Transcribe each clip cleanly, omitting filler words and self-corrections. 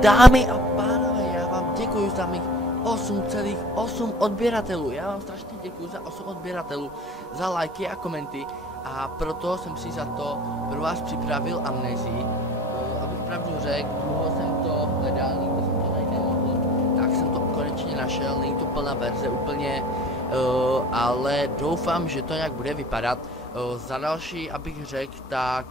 Dámy a pánové, já vám děkuji za mých 8,8 odběratelů. Já vám strašně děkuji za 8 odběratelů, za lajky a komenty. A proto jsem si za to pro vás připravil amnezii. Abych pravdu řekl, dlouho jsem to hledal, nikdy jsem to najít nemohl. Tak jsem to konečně našel, není to plná verze úplně, ale doufám, že to nějak bude vypadat. Za další, abych řekl, tak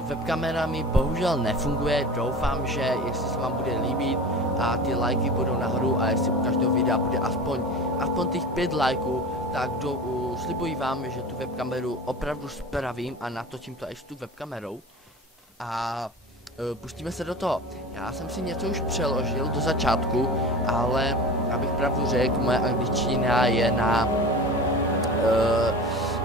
webkamera mi bohužel nefunguje. Doufám, že jestli se vám bude líbit a ty lajky budou nahoru a jestli u každého videa bude aspoň těch 5 lajků, tak slibuji vám, že tu webkameru opravdu spravím a natočím to i s tu webkamerou. A pustíme se do toho. Já jsem si něco už přeložil do začátku, ale abych pravdu řekl, moje angličtina je na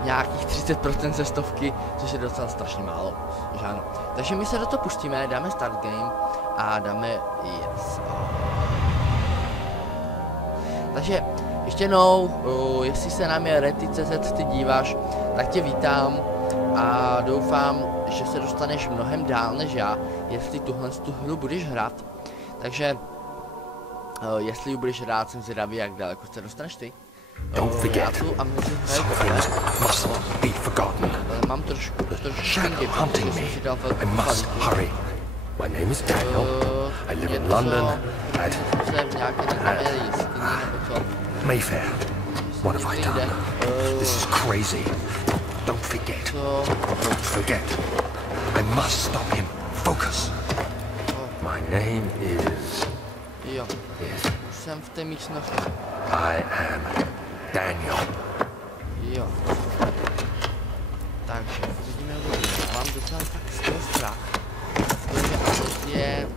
nějakých 30% ze stovky, což je docela strašně málo, že ano. Takže my se do toho pustíme, dáme start game a dáme yes. Takže ještě jednou, jestli se na mě Rety.cz ty díváš, tak tě vítám a doufám, že se dostaneš mnohem dál než já, jestli tu hru budeš hrát. Takže jestli ji budeš hrát, jsem zvědavý, jak daleko se dostaneš ty. Don't forget, some things mustn't be forgotten. Shadow hunting me. I must hurry. My name is Daniel. I live in London at Mayfair. What have I done? This is crazy. Don't forget. Don't forget. I must stop him. Focus. My name is... Jsem v té místnosti. I am Daniel. Jo. Takže vidíme, mám docela tak skoro strach, protože Amnesie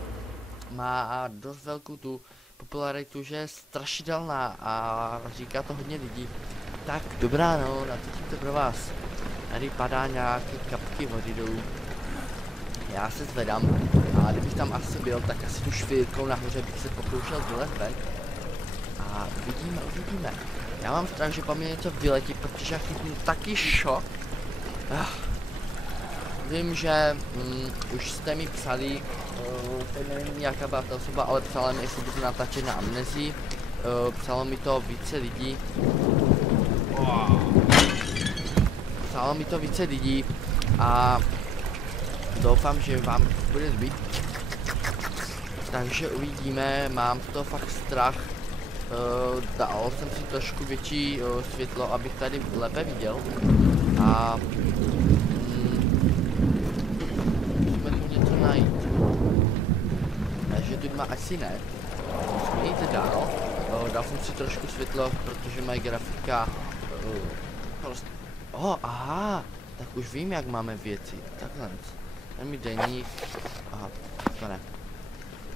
má dost velkou tu popularitu, že je strašidelná a říká to hodně lidí. Tak dobrá, no, natočím to pro vás. Tady padá nějaké kapky vody dolů. Já se zvedám a kdybych tam asi byl, tak asi tu švírkou nahoře bych se pokoušel vylet ven. A uvidíme. Já mám strach, že po mně něco vyletí, protože já chytnu taky šok. Vím, že už jste mi psali, teď nevím jaká byla ta osoba, ale psala mi, jestli budu natáčet na Amnezii. Psalo mi to více lidí. A doufám, že vám bude zbyt. Takže uvidíme, mám z toho fakt strach. Dal jsem si trošku větší světlo, abych tady lépe viděl. A musíme tu něco najít. Takže tu má asi ne. Musíme jít dál. Dal jsem si trošku světlo, protože moje grafika prostě... aha, tak už vím, jak máme věci. Takhle. Ten mi deník. Aha, to ne.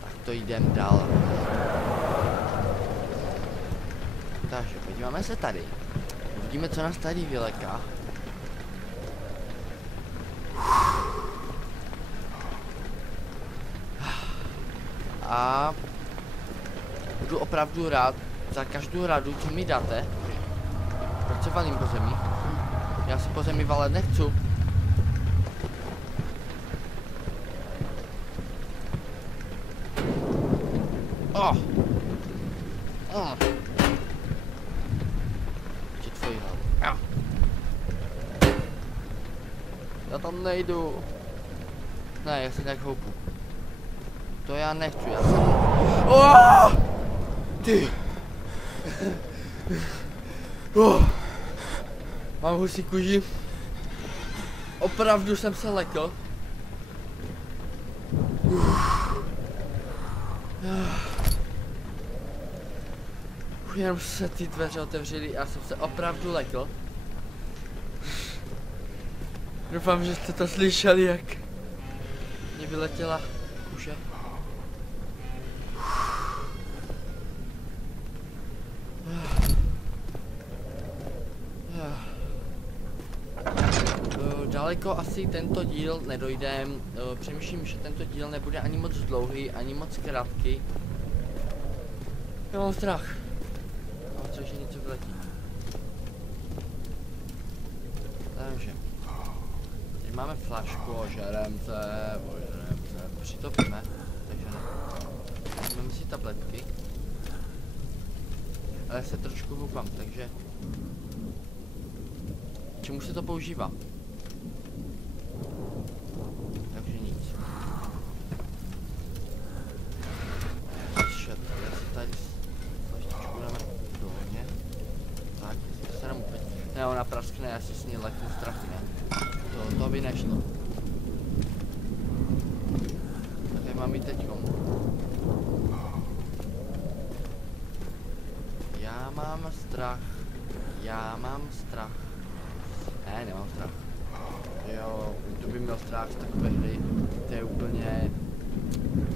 Tak to jdem dál. Takže podíváme se tady. Uvidíme, co nás tady vyleká. A budu opravdu rád za každou radu, co mi dáte. Proč se valím po zemi? Já se po zemi valet nechci. Já tam nejdu. Ne, já si tak houpu. To já nechci, já jsem... Ty! Mám husí kůži. Opravdu jsem se lekl. Jenom se ty dveře otevřely a jsem se opravdu lekl. Doufám, že jste to slyšeli, jak mě vyletěla kuše. Daleko asi tento díl nedojdem. Přemýšlím, že tento díl nebude ani moc dlouhý, ani moc krátký. Já mám strach. Mám strach, že něco vyletí. Takže. Teď máme flašku, ožerem se, přitopíme. tabletky. Ale se trošku houpám, takže... Čemu se to používá? Takže nic. Shit, já si tady trošku budeme dolně. Tak, jestli se nám úplně... Ne, ona praskne, já si s ní leknu strachy, ne? To by nešlo. Tak jak mám jít teďkom? Já mám strach. Já mám strach. Ne, nemám strach. Jo, to by měl strach z takové hry. To je úplně...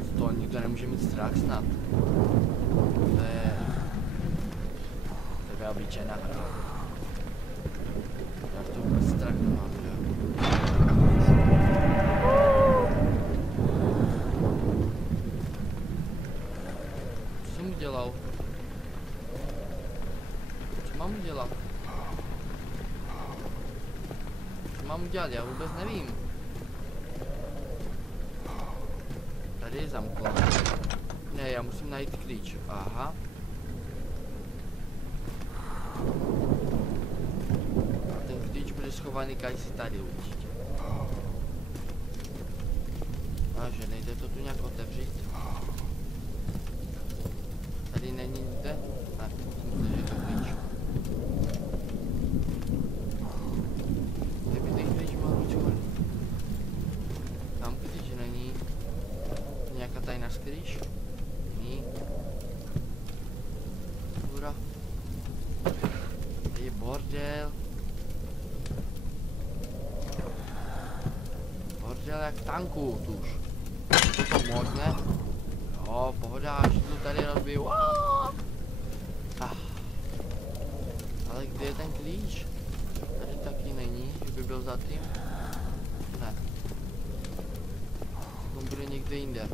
Z toho nikdo nemůže mít strach snad. To je... Taková obyčejná hra. Já to vůbec strach nemám, jo. Co jsem udělal? Co mám udělat? Co mám udělat? Já vůbec nevím. Tady je zamklo. Ne, já musím najít klíč. Aha. A ten klíč bude schovaný si tady určitě. A že nejde to tu nějak otevřít? Tady není nikde? Ne, myslím, že je to klíč. Kdyby ten klíč mohl být schovaný. Tam klíč není. Nějaká tajná skrýš? Ní. Hura. Tady je bordel. Bordel jak v tanku, tuž. Je to možné? Jo, pohoda, že to tady rozbiju. Ale kde je ten klíč? Tady taky není, že by byl za tím. Ne. On bude někde jinde.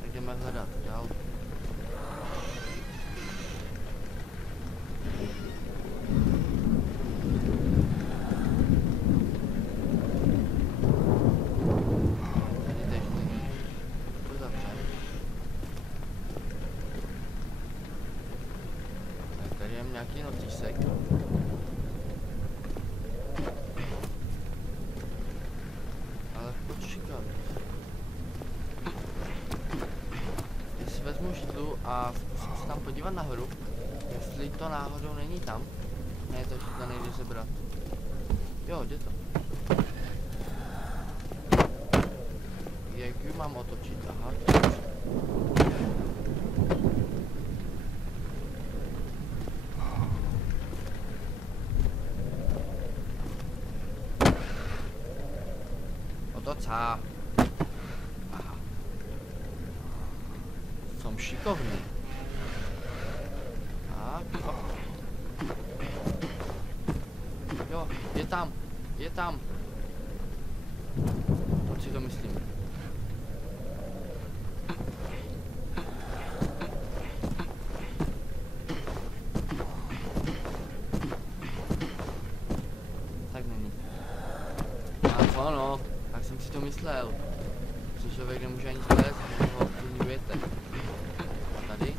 Tak jdeme hledat dál. Tady tež není. To zavřem. Tak tady je nějaký notísek. Ale počkat. Jestli vezmu židlu a zkusím se tam podívat nahoru, jestli to náhodou není tam. Ne, to židla nejde sebrat. Jo, jde to. Jak ji mám otočit? Aha. Otočá. Aha. Jsem šikovný. Tak, hop. Jo, je tam. Je tam. Proč si to myslím? Tak není. A no, tak jsem si to myslel. Že člověk nemůže ani splet, že ho obtěžujete. A tady?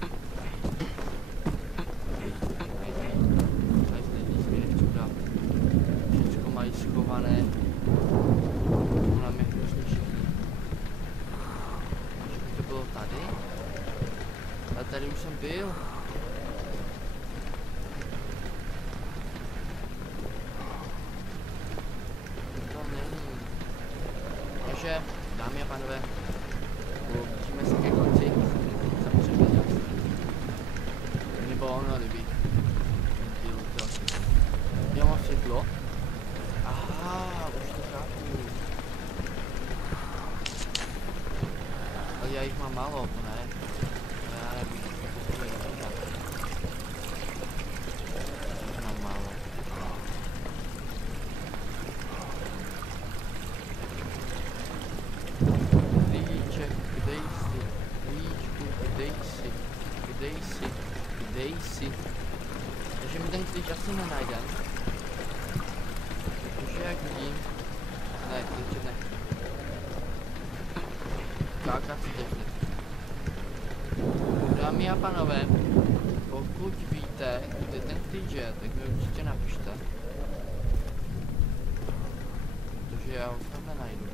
Tady se nic mi nechci dát. Všechno mají schované. To nám je hrozně všichni. Že by to bylo tady? Ale tady už jsem byl. To není. Takže, dámy a pánové, blížíme se ke konci. Samozřejmě jasný. Nebo ono líbí. Díl to. Já mám světlo. Aha, už to chápu. Ale já jich mám málo, to ne. Já nevím, jak to je dobrá. Jich mám málo. Klíček, kde jsi? Klíčku, kde jsi? Kde jsi? Kde jsi? Takže mi ten klíč asi nenajdem. Protože jak vidím... Ne, klíče ne. Skákat si teď. Dámy a pánové, pokud víte, kde ten klíč je, tak mi určitě napište. Protože já už tam nenajdu.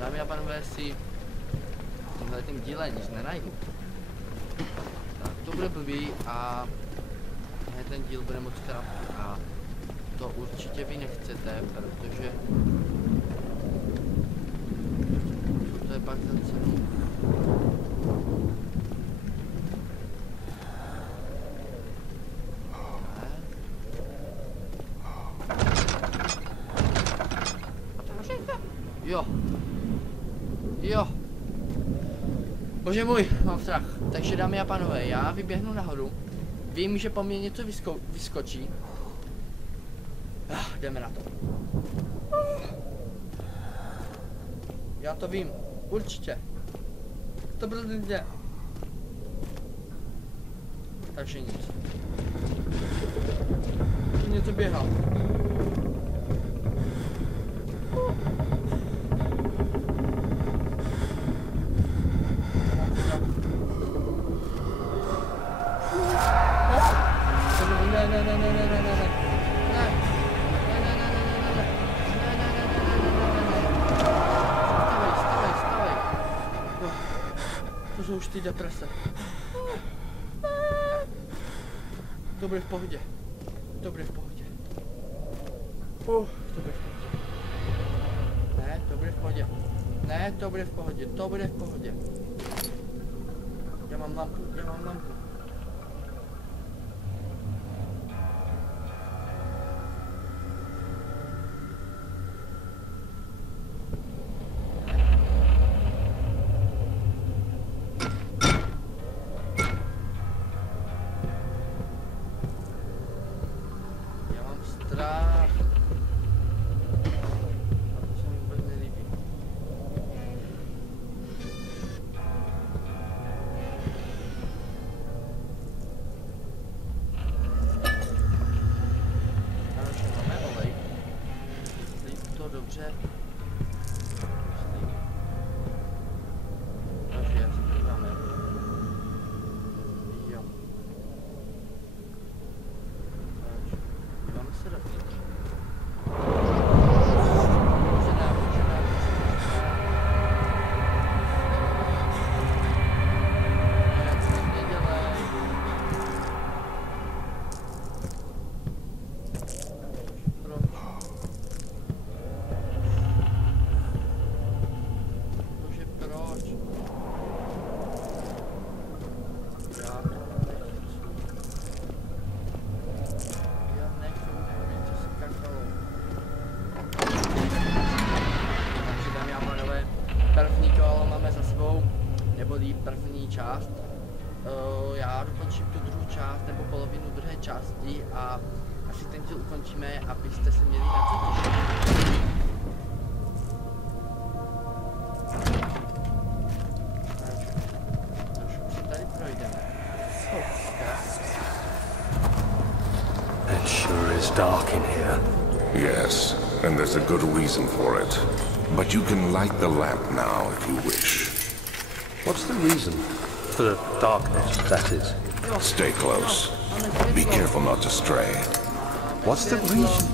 Dámy a pánové, si v tomhle tím díle nic nenajdu, tak to bude blbý a ten díl bude moc krátký a to určitě vy nechcete, protože to je pak za cenu. Jo. Jo. Bože můj, mám strach. Takže dámy a pánové, já vyběhnu nahoru. Vím, že po mně něco vyskočí. Jdeme na to. Já to vím. Určitě. To prostě jde. Takže nic. Tu něco běhá. To jsou už ty deprese. To bude v pohodě. To bude v pohodě. To bude v pohodě. Ne, to bude v pohodě. Ne, to bude v pohodě. To bude v pohodě. Já mám lampu, já mám lampu. Dobře. Takže jak se podíváme. Jo. Takže díváme se dovnitř. První část. Já dokončím tu druhou část nebo polovinu druhé části a asi ten díl ukončíme, abyste se měli na co těšit. Takže si tady projdeme. It sure is dark in here. Yes, and there's a good reason for it. But you can light the lamp now if you wish. What's the reason? For the darkness, that is. Stay close. Be careful not to stray. What's the reason?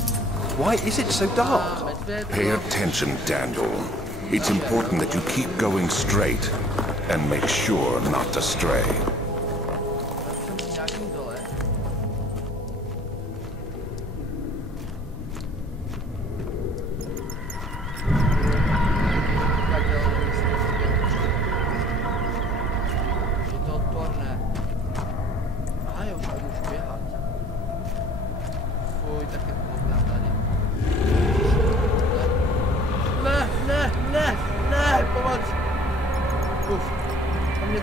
Why is it so dark? Pay attention, Daniel. It's important that you keep going straight and make sure not to stray.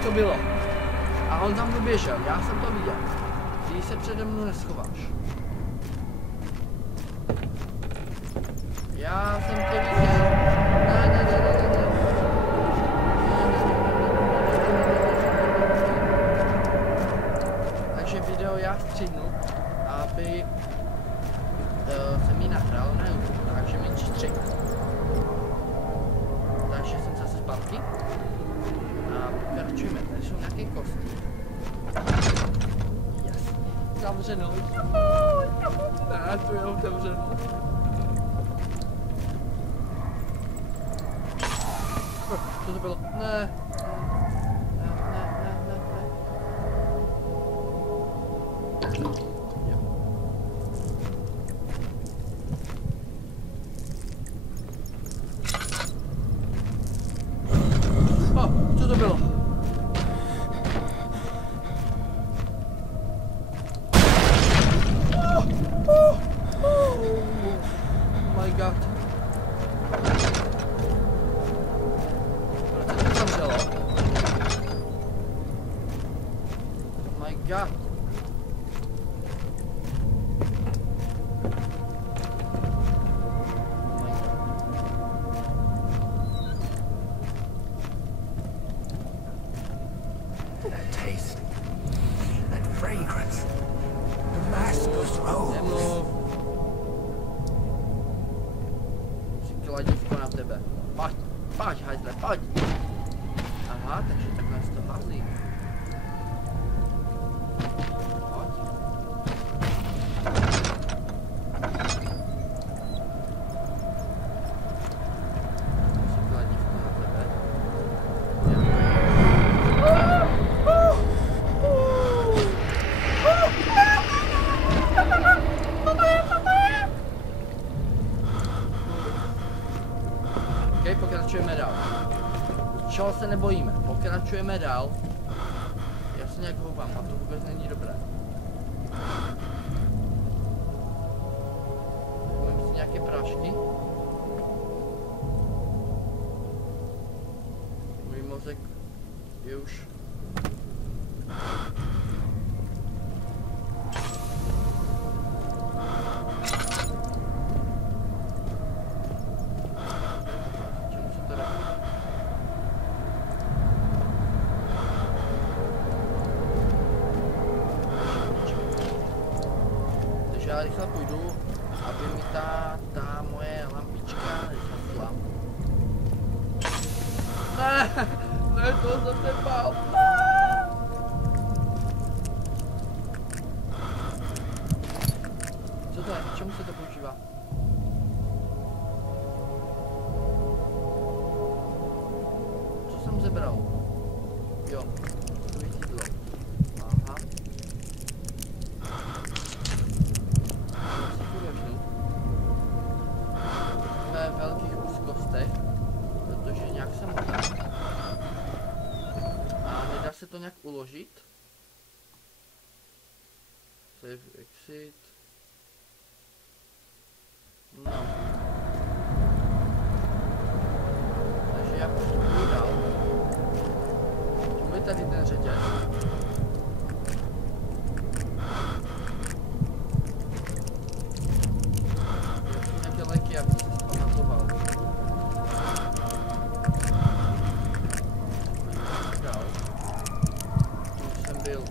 To bylo. A on tam doběžel, já jsem to viděl. Ty se přede mnou neschováš. Já jsem tě viděl. Ne. Takže video já střídnu, aby se mi nahrál na YouTube, takže mi střih. Takže jsem zase zpátky. pokračujeme, tady jsou nějaké kosti. Yes. Zavřeno. Ne, tu je otevřeno. Co to bylo? Ne. Co to bylo? Oh my god. Proč to tam dělo? Oh my god. Pojď, hajzle, pojď! Aha, takže takhle se to hází. Pojď. Musím dělat dívku na tebe. OK, pokračujeme dál. Čeho se nebojíme? Pokračujeme dál. Já se nějak houpám a to vůbec není dobré. Budeme si nějaké prášky. Můj mozek je už... Já rychle půjdu, aby mi ta moje lampička nezhasla. Ne, to jsem se bál. Co to je? K čemu se to používá? Co jsem zebral? Jo, to vycítilo. Aha. Ve velkých úzkostech, protože nějak se motá. A nedá se to nějak uložit? Save exit. No. Takže já postupuji dál. Čemu je tady ten řetěz? Léky, abych se zpamatoval. Dál. Už jsem byl.